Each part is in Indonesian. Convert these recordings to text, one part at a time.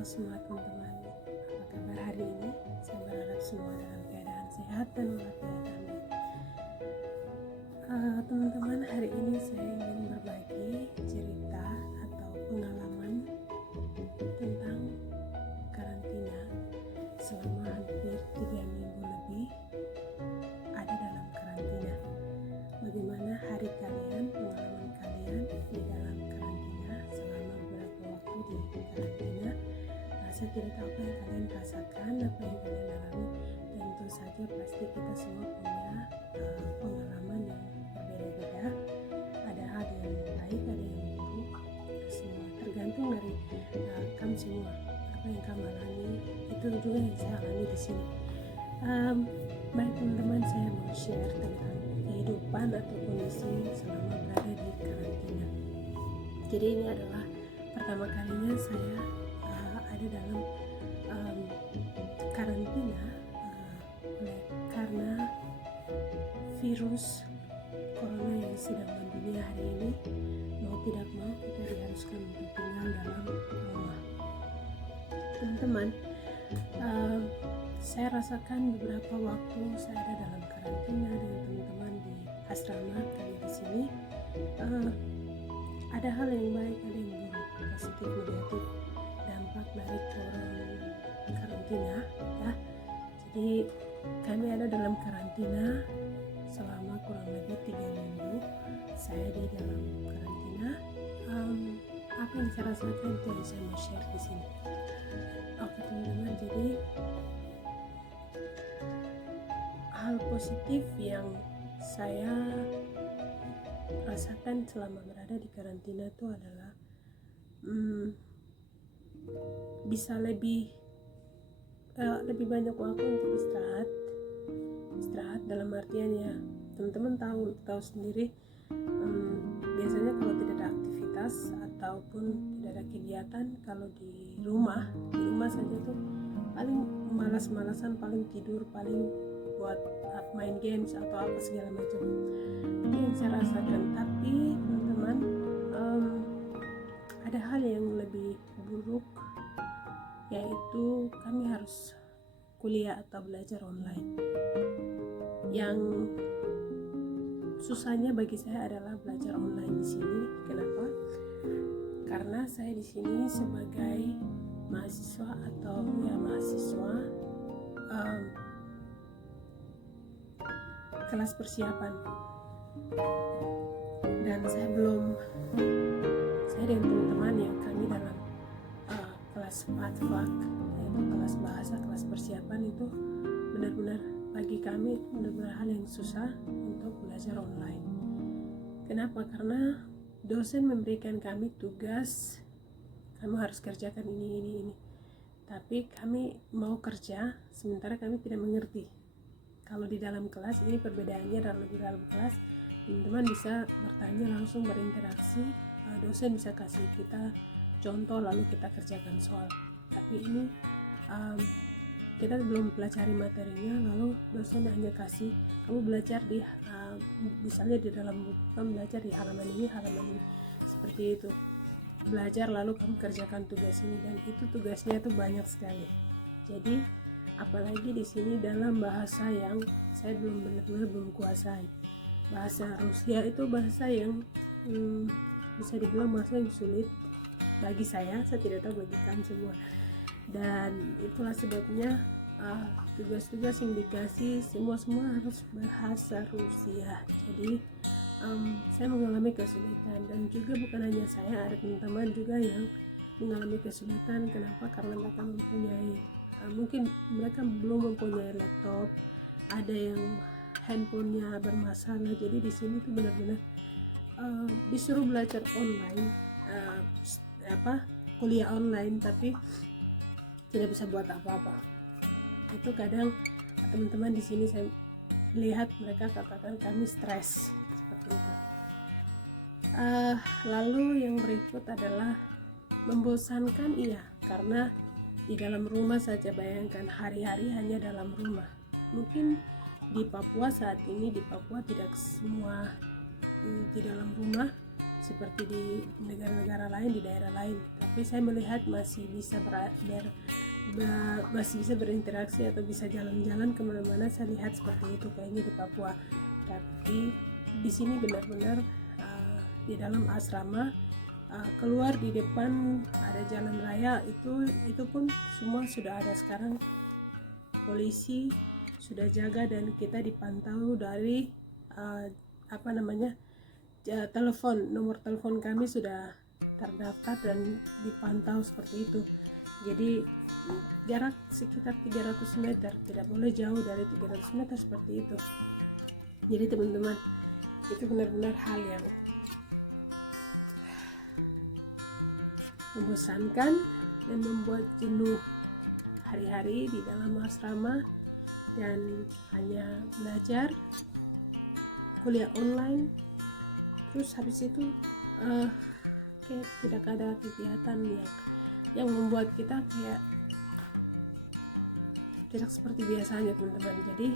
Halo semua teman-teman, apa kabar hari ini? Saya berharap semua dalam keadaan sehat dan walafiat, amin. Teman-teman, hari ini saya ingin berbagi cerita atau pengalaman tentang karantina selama hampir 3 minggu lebih ada dalam karantina. Bagaimana hari kalian, pengalaman kalian di dalam karantina selama beberapa waktu di karantina? Saya tidak tahu apa yang kalian rasakan, apa yang kalian alami. Tentu saja pasti kita semua punya pengalaman yang berbeda-beda. Ada hal yang baik, ada yang buruk. Semua tergantung dari kamu semua. Apa yang kamu alami itu juga yang saya alami di sini. Baik teman-teman, saya mau share tentang kehidupan atau kondisi selama berada di karantina. Jadi ini adalah pertama kalinya saya ada dalam karantina karena virus corona yang sedang mendunia hari ini. Mau tidak mau kita diharuskan untuk tinggal dalam rumah. Teman-teman, saya rasakan beberapa waktu saya ada dalam karantina dengan teman-teman di asrama kami di sini. Ada hal yang baik, ada yang buruk, positif, negatif, dampak dari karantina ya. Jadi kami ada dalam karantina selama kurang lebih 3 minggu. Saya di dalam karantina. Apa yang saya rasakan itu yang saya mau share di sini. Oke teman-teman, jadi hal positif yang saya rasakan selama berada di karantina itu adalah bisa lebih banyak waktu untuk istirahat dalam artian ya teman-teman tahu sendiri, biasanya kalau tidak ada aktivitas ataupun tidak ada kegiatan, kalau di rumah saja tuh paling malas-malasan, paling tidur, paling buat main games atau apa segala macam. Itu yang saya rasakan. Tapi teman-teman, ada hal yang lebih buruk, yaitu kami harus kuliah atau belajar online. Yang susahnya bagi saya adalah belajar online di sini. Kenapa? Karena saya di sini sebagai mahasiswa atau mahasiswa kelas persiapan, dan saya dan teman-teman yang kami dalam kelas FATFAK, yaitu kelas bahasa, kelas persiapan, itu benar-benar bagi kami benar-benar hal yang susah untuk belajar online. Kenapa? Karena dosen memberikan kami tugas, kamu harus kerjakan ini. Tapi kami mau kerja, sementara kami tidak mengerti. Kalau di dalam kelas, ini perbedaannya. Di dalam kelas teman-teman bisa bertanya langsung, berinteraksi, dosen bisa kasih kita contoh lalu kita kerjakan soal. Tapi ini kita belum pelajari materinya, lalu dosen hanya kasih kamu belajar di misalnya di dalam buku kamu belajar di halaman ini, seperti itu. Belajar lalu kamu kerjakan tugas ini, dan itu tugasnya itu banyak sekali. Jadi apalagi di sini dalam bahasa yang saya benar-benar belum kuasai. Bahasa Rusia itu bahasa yang bisa dibilang bahasa yang sulit bagi saya tidak tahu bagi kamu semua. Dan itulah sebabnya tugas-tugas yang dikasih semua harus bahasa Rusia. Jadi saya mengalami kesulitan, dan juga bukan hanya saya, ada teman-teman juga yang mengalami kesulitan. Kenapa? Karena mereka mempunyai mungkin mereka belum mempunyai laptop, ada yang handphonenya bermasalah. Jadi di sini tuh benar-benar disuruh belajar online, kuliah online, tapi tidak bisa buat apa-apa. Itu kadang teman-teman di sini saya lihat mereka katakan kami stres seperti itu. Lalu yang berikut adalah membosankan, iya, karena di dalam rumah saja. Bayangkan hari-hari hanya dalam rumah. Mungkin di Papua saat ini, di Papua tidak semua di dalam rumah, seperti di negara-negara lain, di daerah lain. Tapi saya melihat masih bisa masih bisa berinteraksi atau bisa jalan-jalan kemana-mana. Saya lihat seperti itu kayaknya di Papua. Tapi di sini benar-benar di dalam asrama, keluar di depan ada jalan raya, itu pun semua sudah ada sekarang. Polisi sudah jaga dan kita dipantau dari nomor telepon kami sudah terdaftar dan dipantau seperti itu. Jadi jarak sekitar 300 meter, tidak boleh jauh dari 300 meter seperti itu. Jadi teman-teman, itu benar-benar hal yang membosankan dan membuat jenuh hari-hari di dalam asrama dan hanya belajar, kuliah online. Terus habis itu kayak tidak ada kegiatan yang membuat kita kayak tidak seperti biasanya, teman-teman. Jadi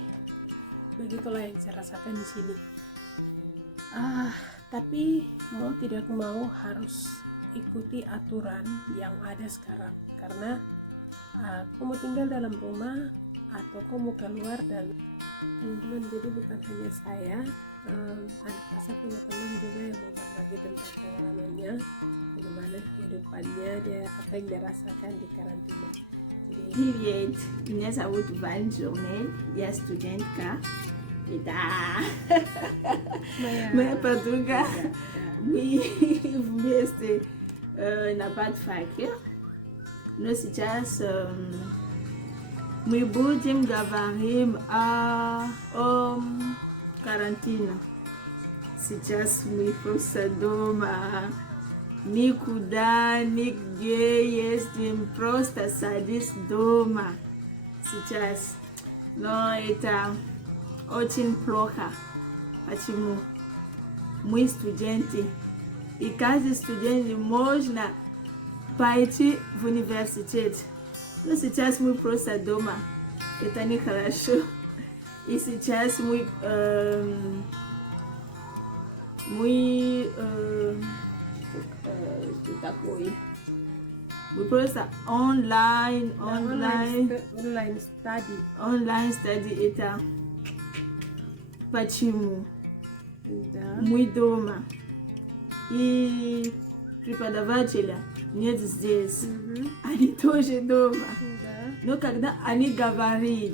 begitulah yang saya rasakan di sini. Tapi mau tidak mau harus ikuti aturan yang ada sekarang, karena kamu tinggal dalam rumah atau kamu keluar. Dan teman-teman, jadi bukan hanya saya, ada punya teman juga yang mau berbagi tentang pengalamannya, bagaimana kehidupannya, apa yang dia rasakan di karantina. Juliette, Inès a eu 20 journée, il y a studentka, et mais pas tout cas, oui, vous restez na parte faca, nós сейчас мы будем говорим о карантине. Сейчас мы просто дома, никуда, нигде ездим, просто садись дома. Сейчас, но это очень плохо. Почему? Мы студенты, и каждый студент можно пойти в университет. Но сейчас мы просто дома. Это нехорошо. И сейчас мы что такое? Мы просто онлайн study это почему? Да. Мы дома. И преподавателя нет здесь. Они тоже дома. Но когда они говорят,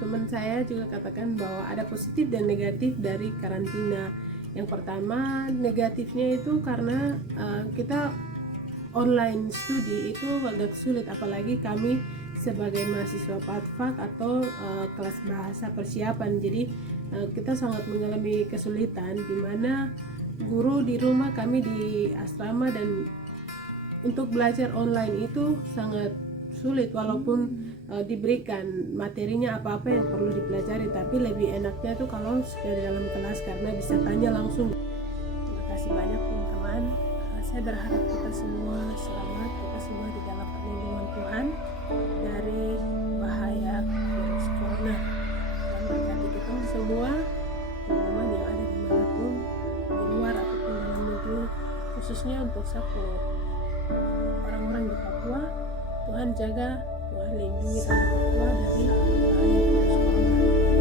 teman saya juga katakan bahwa ada positif dan negatif dari karantina. Yang pertama, negatifnya itu karena kita online studi itu agak sulit, apalagi kami sebagai mahasiswa PATFAK atau kelas bahasa persiapan. Jadi kita sangat mengalami kesulitan, di mana guru di rumah, kami di asrama, dan untuk belajar online itu sangat sulit. Walaupun diberikan materinya apa-apa yang perlu dipelajari, tapi lebih enaknya tuh kalau sudah di dalam kelas karena bisa tanya langsung. Terima kasih banyak teman-teman. Saya berharap kita semua selamat, kita semua di dalam perlindungan Tuhan dari bahaya virus corona. Dan berkati kita semua, teman-teman yang ada dimanapun, di luar ataupun dalam negeri, khususnya untuk orang-orang di Papua. Tuhan jaga, Tuhan lindungi tanah Papua dari bahaya virus corona.